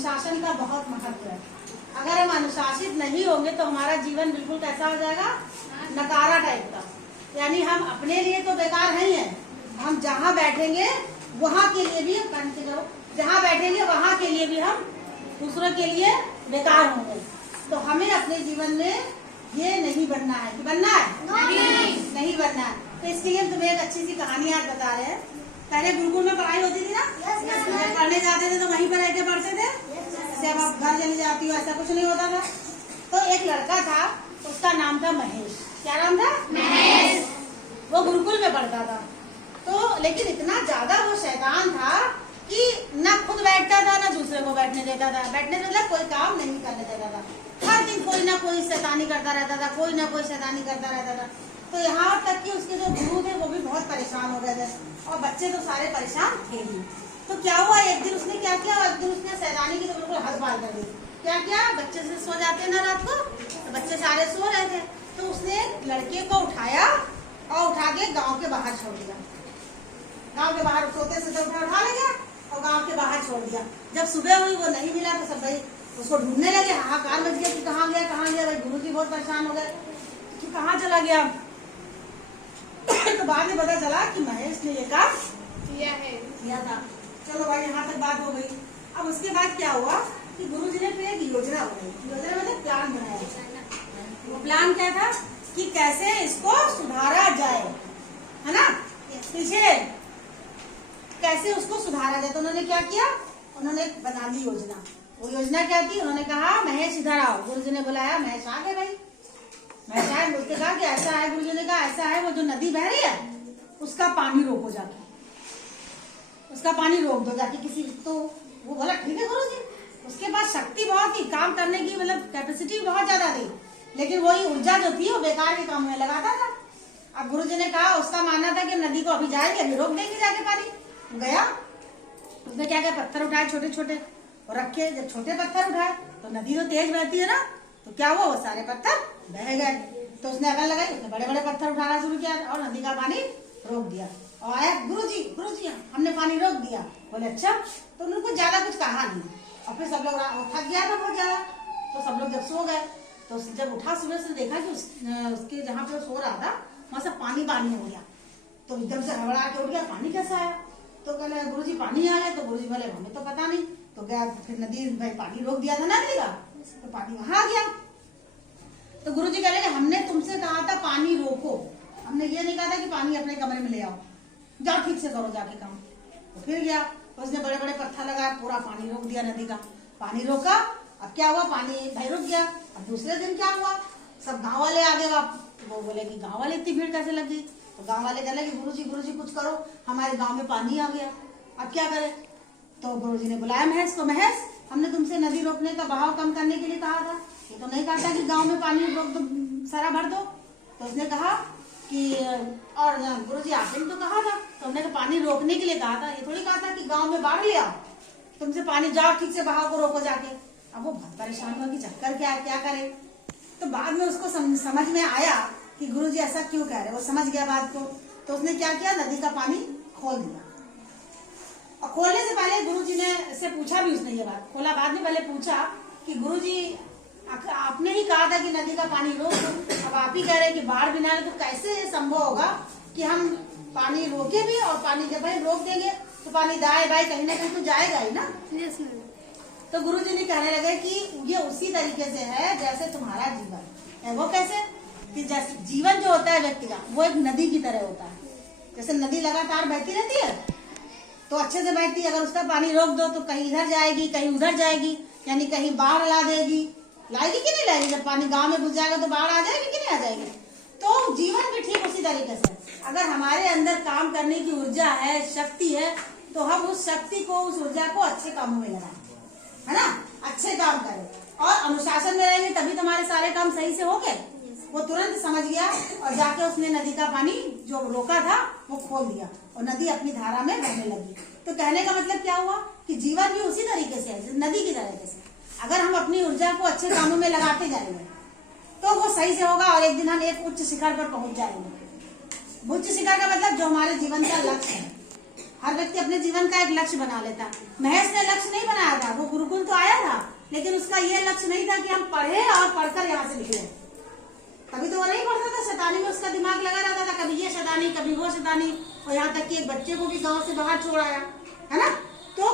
अनुशासन का बहुत महत्व है। अगर हम अनुशासित नहीं होंगे तो हमारा जीवन बिल्कुल कैसा हो जाएगा, नकारा टाइप का। यानी हम अपने लिए तो बेकार नहीं है, हम जहाँ बैठेंगे वहाँ के लिए भी जहाँ बैठेंगे वहाँ के लिए भी हम दूसरों के लिए बेकार होंगे। तो हमें अपने जीवन में ये नहीं बनना है। कि बनना है? नहीं बनना है। तो इसके लिए हम तुम्हें एक अच्छी सी कहानी आज बता रहे हैं। पहले गुरुकुल में पढ़ाई होती थी ना, जब पढ़ने जाते थे तो वहीं पर रह के पढ़ते थे। जब आप घर चली जाती हो ऐसा कुछ नहीं होता था। तो एक लड़का था, उसका नाम था महेश। क्या नाम था? महेश। वो गुरुकुल में पढ़ता था। तो लेकिन इतना ज्यादा वो शैतान था कि ना खुद बैठता था ना दूसरे को बैठने देता था। बैठने मतलब कोई काम नहीं करने देता था। हर दिन कोई ना कोई शैतानी करता रहता था, कोई ना कोई शैतानी करता रहता था। तो यहाँ तक कि उसके जो गुरु थे वो भी बहुत परेशान हो गए थे और बच्चे तो सारे परेशान थे ही। तो क्या हुआ, एक दिन उसने क्या किया, एक दिन उसने शैतानी की तो बिल्कुल हद पार कर दी। क्या किया, बच्चे से सो जाते हैं ना रात को, तो बच्चे सारे सो रहे थे। तो उसने लड़के को उठाया और उठा के गाँव के बाहर छोड़ दिया। गाँव के बाहर सोते सोते उठा ले गया और गाँव के बाहर छोड़ दिया। जब सुबह हुई वो नहीं मिला तो सब भाई उसको ढूंढने लगे, हाहाकार मच गया कि कहाँ गया कहाँ गया। भाई गुरुजी बहुत परेशान हो गए कि कहाँ चला गया। तो बाद में पता चला कि महेश ने ये काम किया था। चलो भाई यहाँ तक बात हो गई। अब उसके बाद क्या हुआ कि गुरुजी ने फिर एक योजना बनाई। योजना मतलब प्लान बनाया। वो प्लान क्या था कि कैसे इसको सुधारा जाए, है ना, पीछे कैसे उसको सुधारा जाए। तो उन्होंने क्या किया, उन्होंने बना ली योजना। वो योजना क्या थी, उन्होंने कहा महेश इधर आओ। गुरुजी ने बुलाया, महेश आ गए। भाई महेश आए, उसने कहा कि ऐसा है, गुरुजी ने कहा ऐसा है, वो जो नदी बह रही है उसका पानी रोको जाके, उसका पानी रोक दो जाके किसी। तो वो बोला ठीक है गुरुजी। उसके पास शक्ति बहुत थी, काम करने की मतलब कैपेसिटी बहुत ज्यादा थी, लेकिन वही ऊर्जा जो थी वो बेकार के काम में लगाता था। अब गुरुजी ने कहा, उसका मानना था कि नदी को अभी जाएंगे, अभी रोक देंगे जाके पानी। गया, उसने क्या किया, पत्थर उठाए छोटे छोटे और रखे। जब छोटे पत्थर उठाए तो नदी तो तेज बहती है ना, तो क्या हुआ, वो सारे पत्थर बह गए। तो उसने अकल लगाई, उसने बड़े बड़े पत्थर उठाना शुरू किया और नदी का पानी रोक दिया। और आया गुरुजी, गुरुजी हमने पानी रोक दिया। बोले अच्छा। तो उनको ज्यादा कुछ कहा नहीं और फिर सब लोग थक गया था बहुत ज्यादा। तो सब लोग जब सो गए तो जब उठा सुबह से देखा कि उसके जहाँ पे सो रहा था वहां से पानी पानी हो गया। तो एकदम से हड़बड़ा के उठ गया, पानी कैसा आया। तो कहले गुरुजी पानी आ गया। तो गुरुजी बोले हमें तो पता नहीं। तो गया, फिर नदी भाई पानी रोक दिया था ना नदी का, तो पानी वहां आ गया। तो गुरुजी कह रहे हमने तुमसे कहा था पानी रोको, हमने ये नहीं कहा था कि पानी अपने कमरे में ले आओ, जाओ ठीक से करो जाके काम। तो फिर गया, तो उसने बड़े बड़े पत्थर लगाया, पूरा पानी रोक दिया नदी का। पानी रोका, अब क्या हुआ, पानी भाई रुक गया। अब दूसरे दिन क्या हुआ, सब गाँव वाले आ गए। वो बोले कि गाँव वाले इतनी भीड़ कैसे लगी। तो गाँव वाले कह रहे गुरुजी गुरुजी कुछ करो, हमारे गाँव में पानी आ गया, अब क्या करें। तो गुरुजी ने बुलाया महेश को, महेश हमने तुमसे नदी रोकने का बहाव कम करने के लिए कहा था, ये तो नहीं कहा था कि गांव में पानी रोक दो, सारा भर दो। तो उसने कहा कि और गुरुजी आपने तो कहा था। तो हमने कहा पानी रोकने के लिए कहा था, ये थोड़ी कहा था कि गांव में बाढ़ ले आओ, तुमसे पानी जाओ ठीक से बहाव को रोको जाके। अब वो बहुत परेशान हुआ कि चक्कर क्या करे। तो बाद में उसको समझ में आया कि गुरुजी ऐसा क्यों कह रहे, वो समझ गया बात को। तो उसने क्या किया, नदी का पानी खोल दिया। और खोलने से पहले गुरुजी ने से पूछा भी, उसने ये बात खोला बाद में, पहले पूछा कि गुरुजी आपने ही कहा था कि नदी का पानी रोक दो, अब आप ही कह रहे हैं कि बाढ़ भी ना आए, तो कैसे ये संभव होगा कि हम पानी रोके भी और पानी जब भाई रोक देंगे तो पानी दाएं बाएं कहीं ना कहीं तो जाएगा ही ना। तो गुरुजी ने कहने लगे कि ये उसी तरीके से है जैसे तुम्हारा जीवन है। वो कैसे, कि जैसे जीवन जो होता है व्यक्ति का वो एक नदी की तरह होता है। जैसे नदी लगातार बहती रहती है तो अच्छे से बहती है, अगर उसका पानी रोक दो तो कहीं इधर जाएगी कहीं उधर जाएगी, यानी कहीं बाढ़ ला देगी, लाएगी कि नहीं लाएगी। जब पानी गांव में घुस जाएगा तो बाढ़ आ जाएगी कि नहीं आ जाएगी। तो जीवन भी ठीक उसी तरीके से, अगर हमारे अंदर काम करने की ऊर्जा है, शक्ति है, तो हम उस शक्ति को, उस ऊर्जा को अच्छे कामों में लगाएं, है ना, अच्छे काम करें और अनुशासन में रहेंगे तभी तुम्हारे सारे काम सही से होंगे। वो तुरंत समझ गया और जाके उसने नदी का पानी जो रोका था वो खोल दिया और नदी अपनी धारा में बहने लगी। तो कहने का मतलब क्या हुआ कि जीवन भी उसी तरीके से है, नदी की तरीके से। अगर हम अपनी ऊर्जा को अच्छे कामों में लगाते जाएंगे तो वो सही से होगा और एक दिन हम एक उच्च शिखर पर पहुंच जाएंगे। उच्च शिखर का मतलब जो हमारे जीवन का लक्ष्य है। हर व्यक्ति अपने जीवन का एक लक्ष्य बना लेता है। महेश ने लक्ष्य नहीं बनाया था, वो गुरुकुल तो आया लेकिन उसका ये लक्ष्य नहीं था कि हम पढ़े और पढ़कर यहाँ से निकले। तभी तो वो नहीं पढ़ता था, शैतानी में उसका दिमाग लगा रहता था, कभी ये शैतानी कभी वो शैतानी, और यहाँ तक कि एक बच्चे को भी गांव से बाहर छोड़ आया, है ना। तो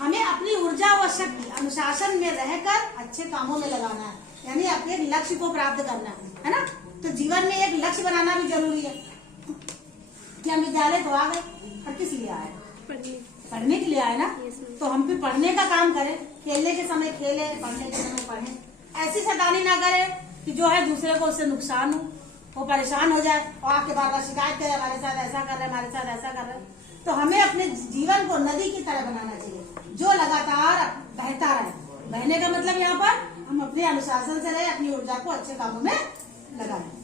हमें अपनी ऊर्जा व शक्ति अनुशासन में रहकर अच्छे कामों में लगाना है, यानी अपने लक्ष्य को प्राप्त करना है ना। तो जीवन में एक लक्ष्य बनाना भी जरूरी है कि हम विद्यालय तो आ गए, और किस लिए आए? पढ़ने के लिए आए ना। तो हम भी पढ़ने का काम करें, खेलने के समय खेले, पढ़ने के समय पढ़ें। ऐसी शैतानी ना करें कि जो है दूसरे को उससे नुकसान हो, वो परेशान हो जाए और आपके बार बार शिकायत करे, हमारे साथ ऐसा कर रहे, हमारे साथ ऐसा कर रहे। तो हमें अपने जीवन को नदी की तरह बनाना चाहिए, जो लगातार बहता रहे। बहने का मतलब यहाँ पर हम अपने अनुशासन से रहे, अपनी ऊर्जा को अच्छे कामों में लगाएं।